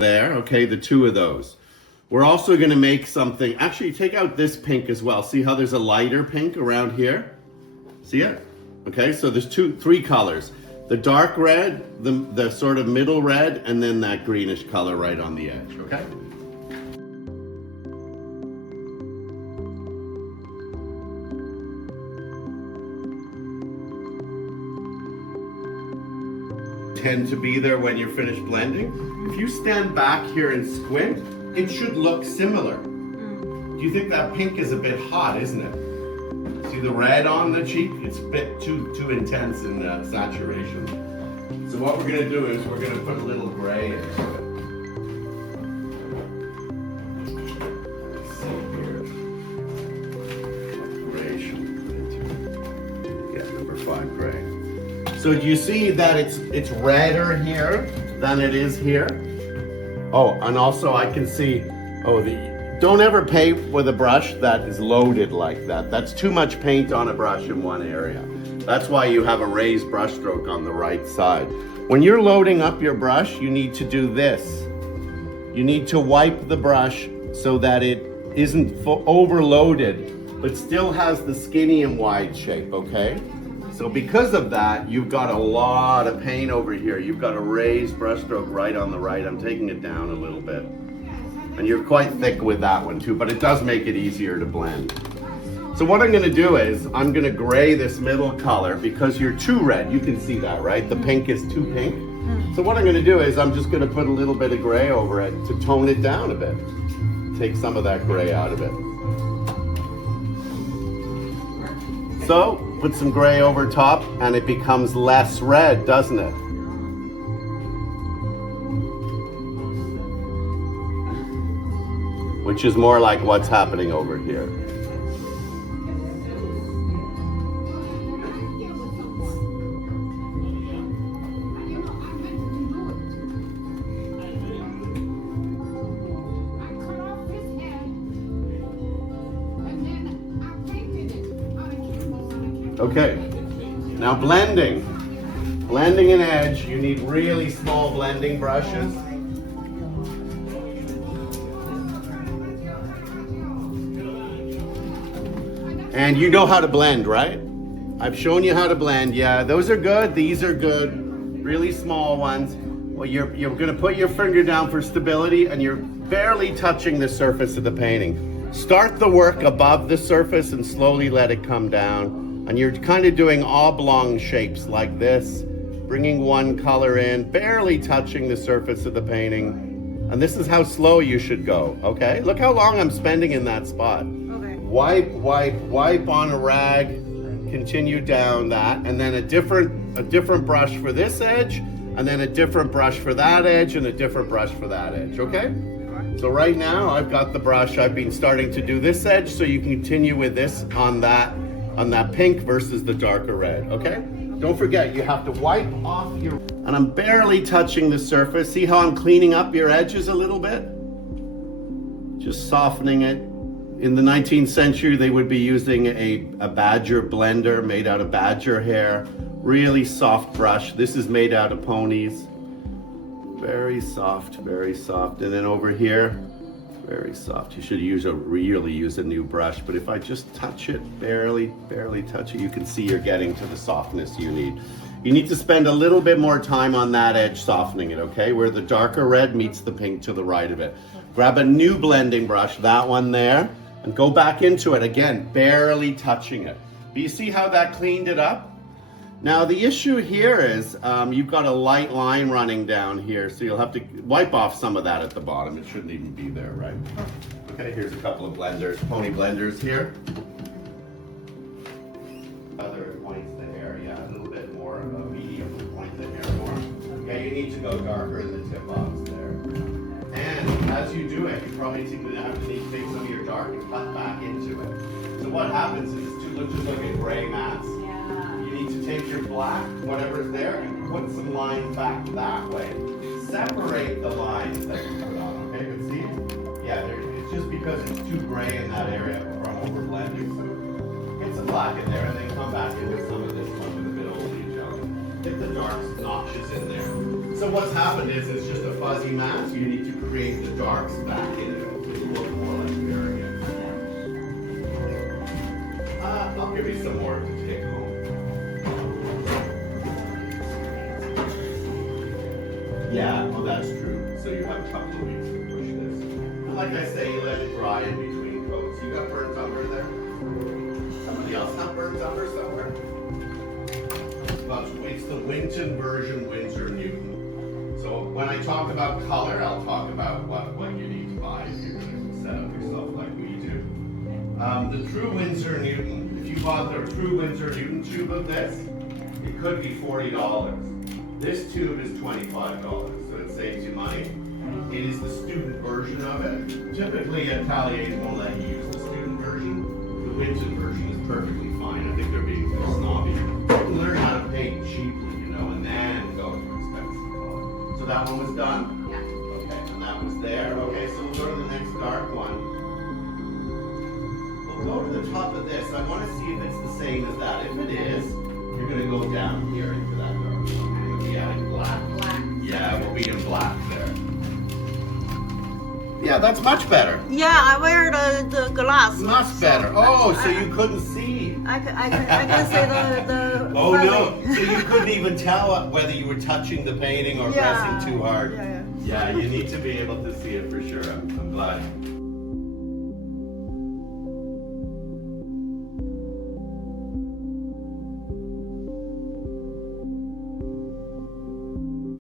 there, okay, the two of those. We're also going to make something, actually take out this pink as well. See how there's a lighter pink around here? See it? Okay, so there's three colors. The dark red, the sort of middle red, and then that greenish color right on the edge, okay? Tend to be there when you're finished blending. If you stand back here and squint, it should look similar. Do you think that pink is a bit hot, isn't it? See the red on the cheek? It's a bit too intense in saturation. So what we're going to do is we're going to put a little gray into it. Let's see here. Gray should we put into it? Yeah, number 5 gray. So do you see that it's redder here than it is here? Oh, and also I can see, don't ever paint with a brush that is loaded like that. That's too much paint on a brush in one area. That's why you have a raised brush stroke on the right side. When you're loading up your brush, you need to do this. You need to wipe the brush so that it isn't overloaded, but still has the skinny and wide shape, okay? So because of that, you've got a lot of paint over here. You've got a raised brush stroke right on the right. I'm taking it down a little bit. And you're quite thick with that one too, but it does make it easier to blend. So what I'm gonna do is, I'm gonna gray this middle color because you're too red. You can see that, right? The pink is too pink. So what I'm gonna do is, I'm just gonna put a little bit of gray over it to tone it down a bit. Take some of that gray out of it. So, put some gray over top and it becomes less red, doesn't it? Which is more like what's happening over here. Okay, now blending. Blending an edge, you need really small blending brushes. And you know how to blend, right? I've shown you how to blend. Yeah, those are good, these are good. Really small ones. Well, you're gonna put your finger down for stability and you're barely touching the surface of the painting. Start the work above the surface and slowly let it come down. And you're kind of doing oblong shapes like this, bringing one color in, barely touching the surface of the painting. And this is how slow you should go, okay? Look how long I'm spending in that spot. Okay. Wipe, wipe, wipe on a rag, continue down that, and then a different brush for this edge, and then a different brush for that edge, and a different brush for that edge, okay? So right now, I've got the brush, I've been starting to do this edge, so you can continue with this on that pink versus the darker red, okay? Don't forget, you have to wipe off your, and I'm barely touching the surface. See how I'm cleaning up your edges a little bit? Just softening it. In the 19th century, they would be using a badger blender made out of badger hair. Really soft brush. This is made out of ponies. Very soft, very soft. And then over here, very soft. You should really use a new brush, but if I just touch it, barely touch it, you can see you're getting to the softness you need. You need to spend a little bit more time on that edge softening it, okay? Where the darker red meets the pink to the right of it. Grab a new blending brush, that one there, and go back into it again, barely touching it. But you see how that cleaned it up? Now the issue here is you've got a light line running down here, so you'll have to wipe off some of that at the bottom. It shouldn't even be there, right? Okay, here's a couple of blenders, pony blenders here. Other points the hair, yeah, a little bit more of a medium to point the hair more. Okay, you need to go darker in the tip box there. And as you do it, you probably need to take some of your dark and cut back into it. So what happens is, just like a gray mask. To take your black, whatever's there, and put some lines back that way. Separate the lines that you put on, okay? But see? Yeah, it's just because it's too gray in that area from over blending. So get some black in there and then come back in with some of this one with a bit of oleage. Get the darks notches in there. So what's happened is it's just a fuzzy matte, you need to create the darks back in it to look more like variant. I'll give you some more to take home. Yeah, well that's true. So you have a couple of weeks to push this. And like I say, you let it dry in between coats. You got burnt umber there? Somebody else have burnt umber somewhere? It's the Winton version, Windsor Newton. So when I talk about color, I'll talk about what you need to buy if you're going to set up yourself like we do. The true Windsor Newton, if you bought the true Windsor Newton tube of this, it could be $40. This tube is $25, so it saves you money. It is the student version of it. Typically, Ateliers won't let you use the student version. The Winton version is perfectly fine. I think they're being too snobby. You can learn how to paint cheaply, you know, and then go to expensive color. So that one was done? Yeah. Okay, and that was there. Okay, so we'll go to the next dark one. We'll go to the top of this. I want to see if it's the same as that. If it is, you're going to go down here into that dark one. We'll be adding black. Black. Yeah, we'll be in black there. Yeah, that's much better. Yeah, I wear the glass. Much better. Oh, so you couldn't see. I can see the Oh no, fuzzy. so you couldn't even tell whether you were touching the painting or Yeah. pressing too hard. Yeah. Yeah, you need to be able to see it for sure. I'm glad.